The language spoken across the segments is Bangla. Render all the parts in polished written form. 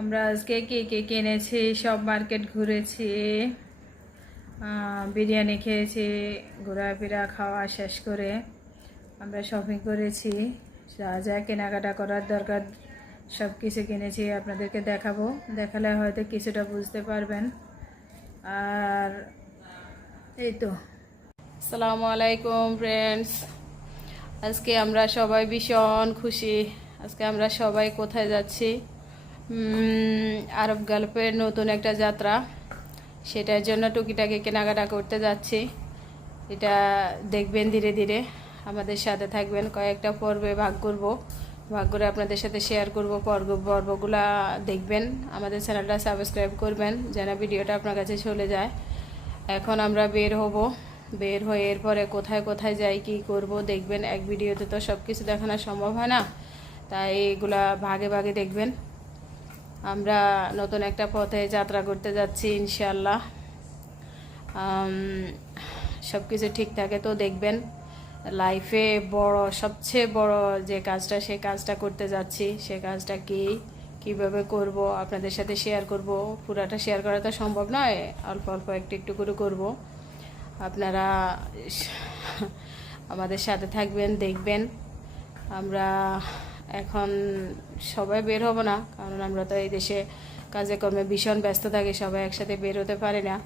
আমরা আজকে কে কে কিনেছি, সব মার্কেট ঘুরেছি, বিরিয়ানি খেয়েছি, ঘোরাফেরা খাওয়া শেষ করে আমরা শপিং করেছি। যা যা কেনাকাটা করার দরকার সব কিছু কিনেছি, আপনাদেরকে দেখাবো। দেখালে হয়তো কিছুটা বুঝতে পারবেন। আর এই তো, আসসালামু আলাইকুম ফ্রেন্ডস। আজকে আমরা সবাই ভীষণ খুশি। আজকে আমরা সবাই কোথায় যাচ্ছি? আরব গালফের নতুন একটা যাত্রা, সেটার জন্য টুকিটাকি কেনাকাটা করতে যাচ্ছি। এটা দেখবেন ধীরে ধীরে, আমাদের সাথে থাকবেন। কয়েকটা পর্বে ভাগ করে আপনাদের সাথে শেয়ার করব। পর্বগুলা দেখবেন, আমাদের চ্যানেলটা সাবস্ক্রাইব করবেন যেন ভিডিওটা আপনার কাছে চলে যায়। এখন আমরা বের হয়ে এরপরে কোথায় কোথায় যাই, কি করব দেখবেন। এক ভিডিওতে তো সব কিছু দেখানো সম্ভব হয় না, তাই এগুলা ভাগে ভাগে দেখবেন। আমরা নতুন একটা পথে যাত্রা করতে যাচ্ছি ইনশাআল্লাহ। সব কিছু ঠিক থাকে তো দেখবেন। লাইফে সবচেয়ে বড় যে কাজটা, সেই কাজটা করতে যাচ্ছি। সে কাজটা কিভাবে করব আপনাদের সাথে শেয়ার করব। পুরাটা শেয়ার করা তো সম্ভব নয়, অল্প অল্প একটু একটু করে করব। আপনারা আমাদের সাথে থাকবেন, দেখবেন। আমরা এখন সবাই বের হব না, কারণ আমরা তো এই দেশে কাজে কর্মে ভীষণ ব্যস্ত থাকি, সবাই একসাথে বের হতে পারে না।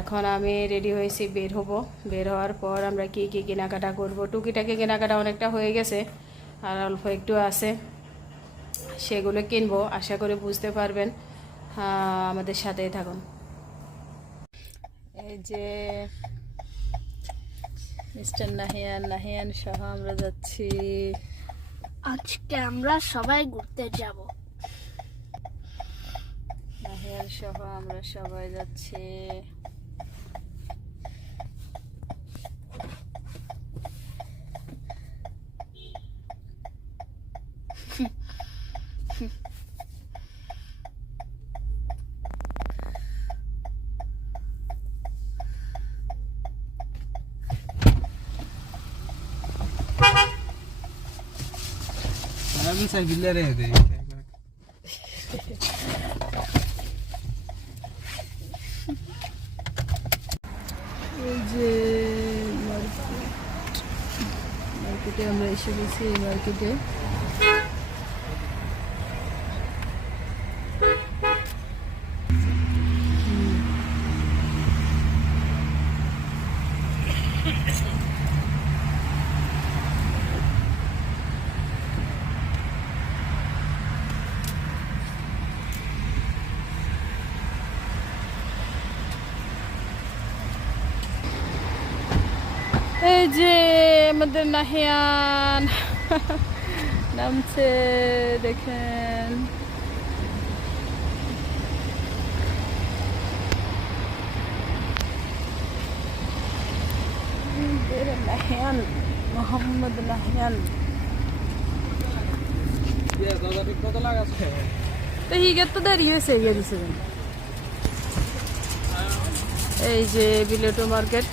এখন আমি রেডি হয়েছি, বের হওয়ার পর আমরা কি কেনাকাটা করব। টুকিটাকি কেনাকাটা অনেকটা হয়ে গেছে, আর অল্প একটু আছে, সেগুলো কিনবো। আশা করি বুঝতে পারবেন, আমাদের সাথেই থাকুন। এই যে মিস্টার নাহিয়ান সহ আমরা যাচ্ছি। আজকে আমরা সবাই ঘুরতে যাব। নাহিয়ান সহ আমরা সবাই যাচ্ছি। আমি সাইকেল রে দেই এই যে মার্কেটে আমরা এসে গেছি। এই মার্কেটে এই যে আমাদের নাহিয়ান নামছে, দেখেন। নাহিয়ান, মোহাম্মদ নাহিয়ান। কত লাগাছে তো হিগের তো দেরি হয়েছে, গিয়ে দিছে। এই যে বিলেটো মার্কেট,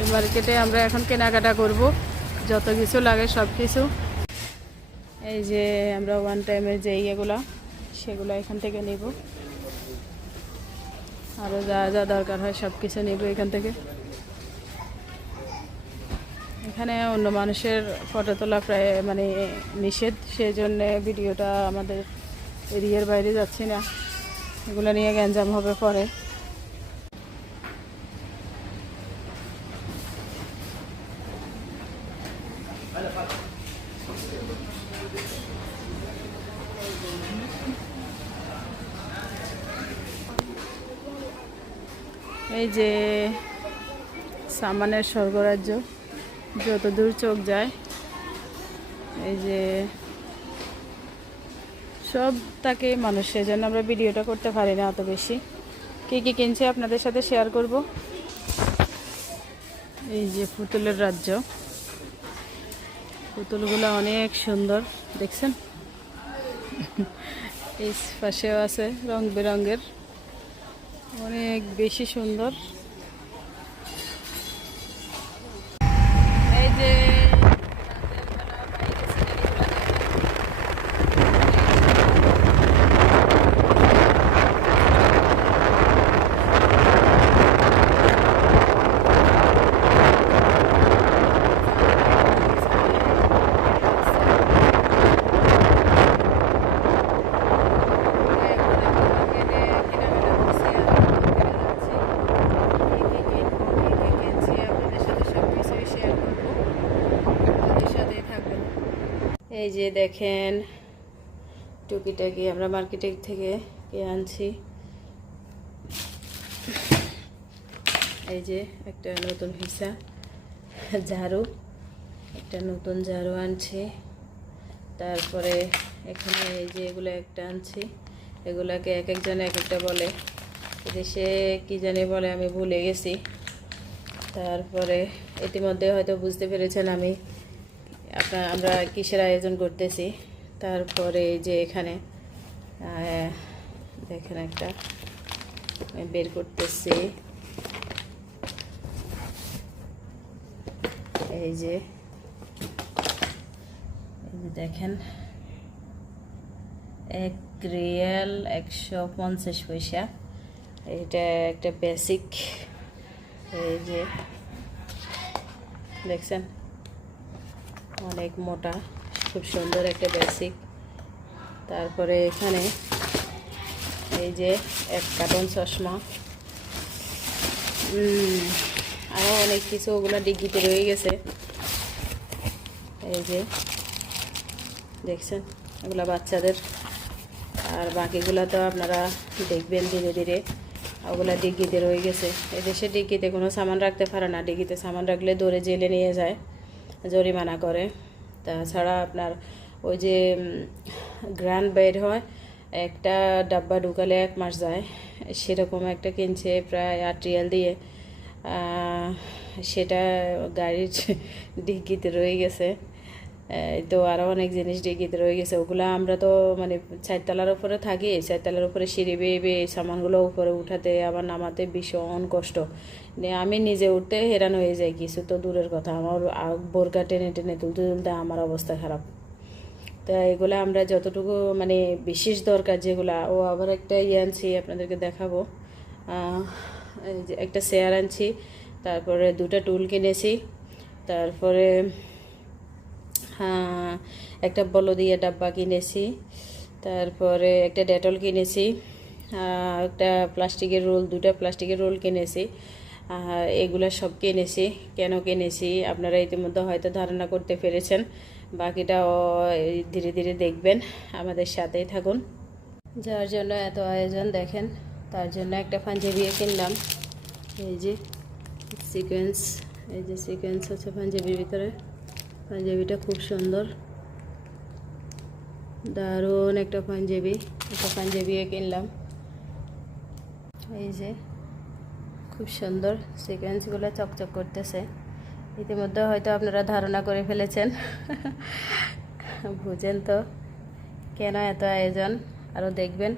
এই মার্কেটে আমরা এখন কেনাকাটা করব, যত কিছু লাগে সব কিছু। এই যে আমরা ওয়ান টাইমের যে ইয়েগুলো, সেগুলো এখান থেকে নিব। আরও যা যা দরকার হয় সব কিছু নেব এখান থেকে। এখানে অন্য মানুষের ফটো তোলা প্রায় নিষেধ, সেই জন্যে ভিডিওটা আমাদের এরিয়ার বাইরে যাচ্ছি না, এগুলো নিয়ে গ্যাঞ্জাম হবে পরে। এই যে সামানের স্বর্গরাজ্য, যত দূর চোখ যায়। এই যে সব তাকে মানুষ, সেজন্য আমরা ভিডিওটা করতে পারি না অত বেশি। কি কিনছে আপনাদের সাথে শেয়ার করব। এই যে পুতুলের রাজ্য, পুতুলগুলো অনেক সুন্দর, দেখছেন। এই পাশেও আছে রং বেরঙের, অনেক বেশি সুন্দর। এই যে এই যে দেখেন টুকিটাকি আমরা মার্কেট থেকে আনছি। এই যে একটা নতুন হিসা ঝাড়ু, একটা নতুন ঝাড়ু আনছি। তারপরে এখানে এই যে এগুলো একটা আনছি, এগুলাকে এক একজনে এক একটা বলে, দেশে কী জানি বলে আমি ভুলে গেছি। তারপরে ইতিমধ্যে হয়তো বুঝতে পেরেছেন আমরা কিসের আয়োজন করতেছি। তারপরে এই যে এখানে দেখেন একটা বের করতেছি, এই যে দেখেন 1 রিয়াল 150 পয়সা। এটা একটা বেসিক, এই যে দেখছেন অনেক মোটা, খুব সুন্দর একটা বেসিক। তারপরে এখানে এই যে 1 কার্টন চশমা, আরও অনেক কিছু, ওগুলো ডিগ্গিতে রয়ে গেছে। এই যে দেখছেন এগুলো বাচ্চাদের, আর বাকিগুলো তো আপনারা দেখবেন ধীরে ধীরে। ওগুলো ডিগ্গিতে রয়ে গেছে। এদেশে ডিগ্গিতে কোনো সামান রাখতে পারে না, ডিগ্গিতে সামান রাখলে দৌড়ে জেলে নিয়ে যায়, জরিমানা করে। তাছাড়া আপনার ওই যে গ্রান্ড বের হয়, একটা ডাব্বা ঢুকালে 1 মাস যায়, সেরকম একটা কিনছে প্রায় 8 রিয়াল দিয়ে। সেটা গাড়ির ডিগ্গিতে রয়ে গেছে। তো আরও অনেক জিনিস ডিগ্গিতে রয়ে গেছে। ওগুলো আমরা তো মানে 4 তলার উপরে থাকি, 4 তলার উপরে সিঁড়ি বেয়ে বেয়ে সামানগুলো উপরে উঠাতে আবার নামাতে ভীষণ কষ্ট। আমি নিজে উঠতে হেরান হয়ে যাই, কিছু তো দূরের কথা, আমার বোরকা টেনে টেনে তুলতে তুলতে আমার অবস্থা খারাপ। তা এগুলো আমরা যতটুকু মানে বিশেষ দরকার যেগুলা, ও আবার একটা আনছি আপনাদেরকে দেখাবো। এই যে একটা চেয়ার আনছি, তারপরে 2টা টুল কিনেছি, তারপরে একটা বলদিয়া ডাব্বা কিনেছি, তারপরে একটা ডেটল কিনেছি, একটা প্লাস্টিকের রোল, 2টা প্লাস্টিকের রোল কিনেছি। এগুলা সব কিনেছি। কেন কিনেছি আপনারা ইতিমধ্যে হয়তো ধারণা করতে পেরেছেন, বাকিটাও ধীরে ধীরে দেখবেন, আমাদের সাথেই থাকুন। যার জন্য এত আয়োজন দেখেন, তার জন্য একটা পাঞ্জাবি কিনলাম। এই যে সিকোয়েন্স, এই যে সিকোয়েন্স হচ্ছে পাঞ্জাবির ভিতরে। পাঞ্জাবিটা খুব সুন্দর, দারুণ একটা পাঞ্জাবি, একটা পাঞ্জাবি কিনলাম। এই যে খুব সুন্দর, সিকোয়েন্সগুলো চকচক করতেছে। ইতিমধ্যে হয়তো আপনারা ধারণা করে ফেলেছেন, বুঝেন তো কেন এত আয়োজন, আরও দেখবেন।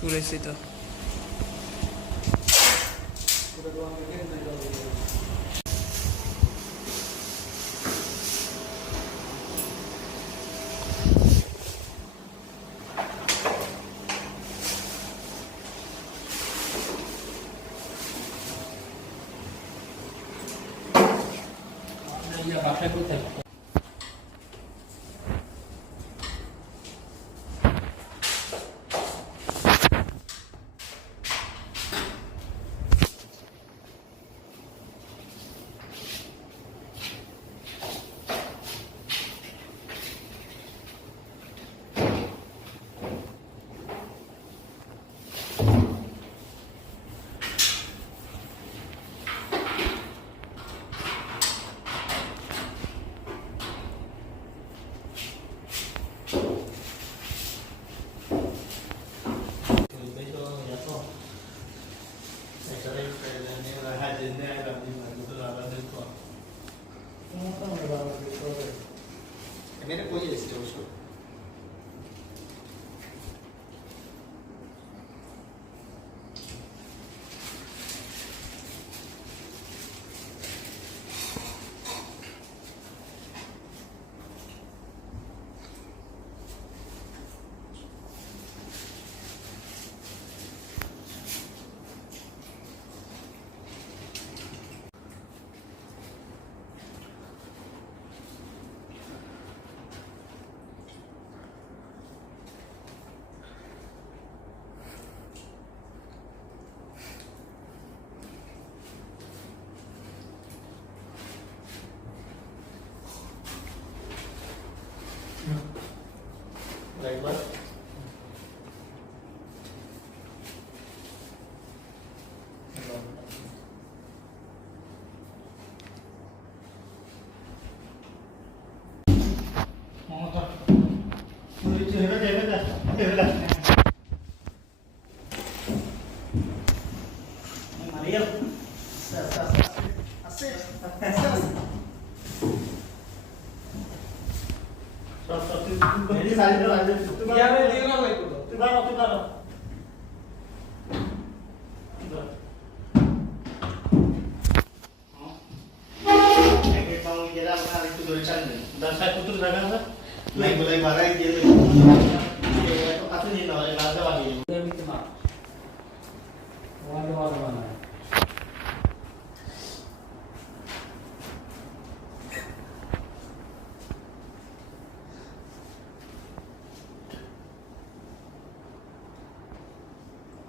তুলেছি তো বাসায় কোথায়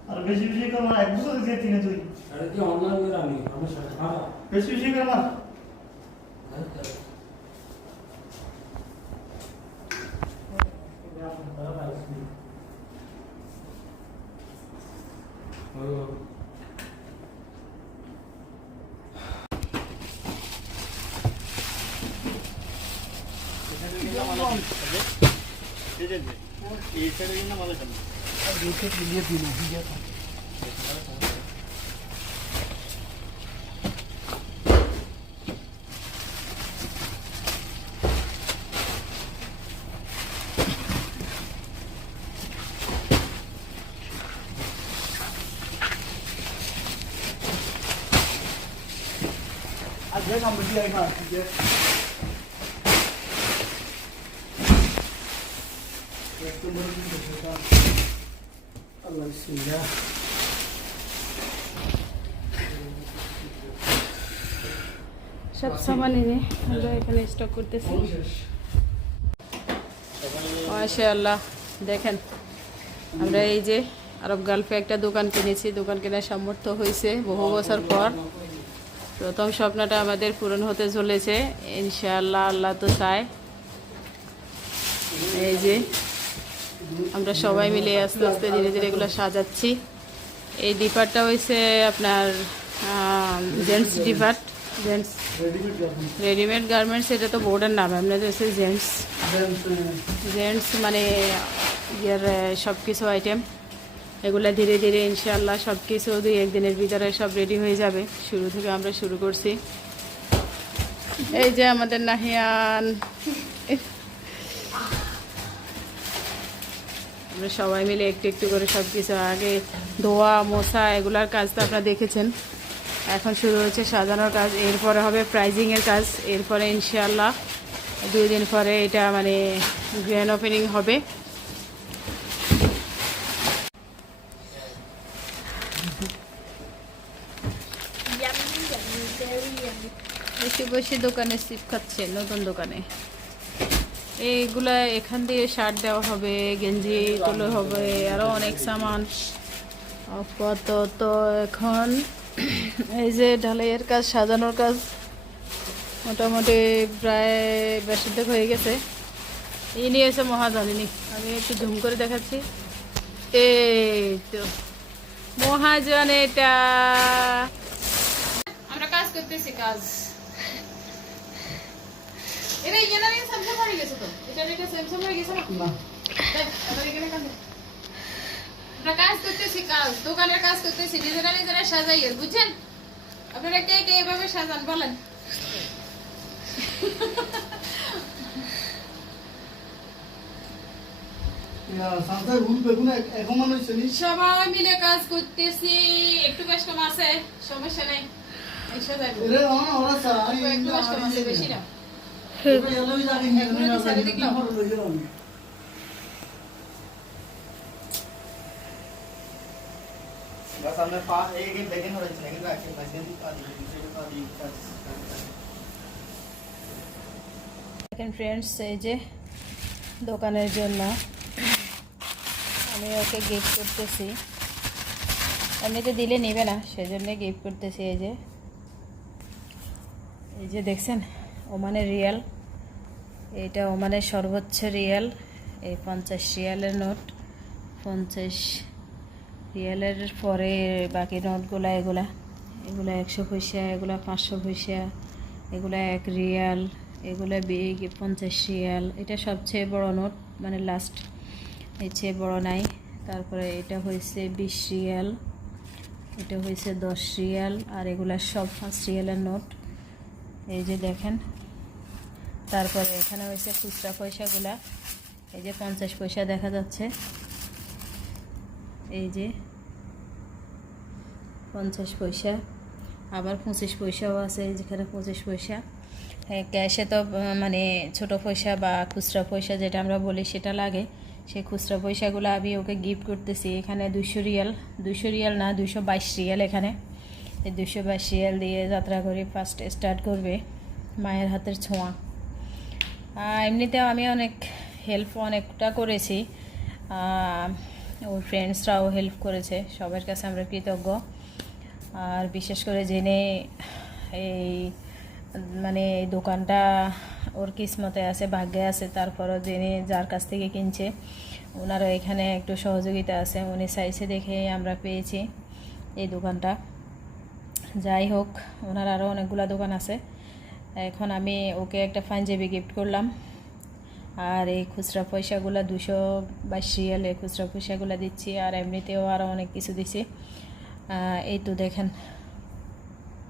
আর বেশি বেশি কর এক বছর দিয়ে তিনে তুই আরে কি অনলাইন করে আমি আমার সাথে খারাপ বেশি বেশি কর মা আজকে কমিটি আই না আজকে একটু বড় দিন দেখো আল্লাহ বিসমিল্লাহ সব সামান এনে আমরা এখানে স্টক করতেছি মাশাআল্লাহ। দেখেন আমরা এই যে আরব গালফে একটা দোকান কিনেছি, দোকান কেনার সামর্থ্য হয়েছে বহু বছর পর। প্রথম স্বপ্নটা আমাদের পূরণ হতে চলেছে ইনশাআল্লাহ, আল্লাহ তো চায়। এই যে আমরা সবাই মিলে আস্তে আস্তে ধীরে ধীরে এগুলো সাজাচ্ছি। এই ডিপার্টটা হয়েছে আপনার gents depart, gents readymade garments. এটা তো বোর্ডের নাম, আপনাদের হচ্ছে জেন্টস। জেন্টস মানে ইয়ার সব কিছু আইটেম এগুলো ধীরে ধীরে ইনশাআল্লাহ সব কিছু 2-1 দিনের ভিতরে সব রেডি হয়ে যাবে। শুরু থেকে আমরা শুরু করছি। এই যে আমাদের নাহিয়ান, আমরা সবাই মিলে একটু একটু করে সব কিছু আগে ধোয়া মোছা এগুলার কাজ তো আপনারা দেখেছেন। এখন শুরু হচ্ছে সাজানোর কাজ, এরপরে হবে প্রাইজিংয়ের কাজ, এরপরে ইনশাআল্লাহ 2 দিন পরে এটা মানে গ্র্যান্ড ওপেনিং হবে। বসে বসে দোকানে সিপ খাচ্ছে, নতুন দোকানে। এইগুলা এখান দিয়ে শার্ট দেওয়া হবে, গেঞ্জি তুলো হবে, আরও অনেক সামান। আপাতত এখন এই যে ঢালাইয়ের কাজ, সাজানোর কাজ মোটামুটি প্রায় বেশিরভাগ হয়ে গেছে। ইনি হয়েছে মহাজনিনী, আমি একটু জুম করে দেখাচ্ছি। এই তো মহাজন, এটা আমরা কাজ করতেছি। কাজ এটা ইয়ানা নিয়ে স্যামসাং হয়ে গেছে, তো এটা স্যামসাং হয়ে গেছে না? আবার এখানে কাজ আমরা কাজ করতেছি, কাজ দোকানের কাজ করতেছি, নিজেরা নিজেরা সাজাই, বুঝছেন? আপনারা কে কে এভাবে সাজান বলেন? সবাই মিলে কাজ করতেছি, একটু কষ্ট আছে, সমস্যা নাই। একটু কষ্ট আছে, বেশি না। দেখেন ফ্রেন্ডস, এই যে দোকানের জন্য আমি ওকে গিফট করতেছি। এমনিতে দিলে নেবে না, সেজন্য গিফট করতেছি। এই যে দেখছেন ওমানের রিয়াল, এটা ওমানের সর্বোচ্চ রিয়াল, এই 50 রিয়ালের নোট। 50 রিয়ালের পরে বাকি নোটগুলা এগুলা 100 পয়সা, এগুলা 500 পয়সা, এগুলা 1 রিয়াল, এগুলা 50 রিয়াল। এটা সবচেয়ে বড় নোট, মানে লাস্ট, এর চেয়ে বড় নাই। তারপরে এটা হয়েছে 20 রিয়াল, এটা হয়েছে 10 রিয়াল, আর এগুলা সব 5 রিয়ালের নোট, এই যে দেখেন। তারপরে এখানে হয়েছে খুচরা পয়সাগুলা, এই যে 50 পয়সা দেখা যাচ্ছে, এই যে 50 পয়সা, আবার 25 পয়সাও আছে, যেখানে 25 পয়সা। ক্যাশে তো মানে ছোট পয়সা বা খুচরা পয়সা যেটা আমরা বলি সেটা লাগে। সেই খুচরা পয়সাগুলো আমি ওকে গিফট করতেছি। এখানে 200 রিয়াল না, 222 রিয়াল। এখানে এই 222 রিয়াল দিয়ে যাত্রা করে ফার্স্ট স্টার্ট করবে। মায়ের হাতের ছোঁয়া। এমনিতেও আমি অনেকটা করেছি, ওর ফ্রেন্ডসরাও হেল্প করেছে, সবার কাছে আমরা কৃতজ্ঞ। আর বিশেষ করে জেনে এই মানে এই দোকানটা ওর কিসমতে আছে, ভাগ্যে আছে, তারপরও জেনে যার কাছ থেকে কিনছে ওনারও এখানে একটু সহযোগিতা আছে, উনি চাইছে দেখে আমরা পেয়েছি এই দোকানটা। যাই হোক, ওনার আরও অনেকগুলো দোকান আছে। এখন আমি ওকে একটা পাঞ্জাবি গিফট করলাম, আর এই খুচরা পয়সাগুলো 222 রিয়ালে খুচরা পয়সাগুলো দিচ্ছি, আর এমনিতেও আরও অনেক কিছু দিচ্ছি। এই তো দেখেন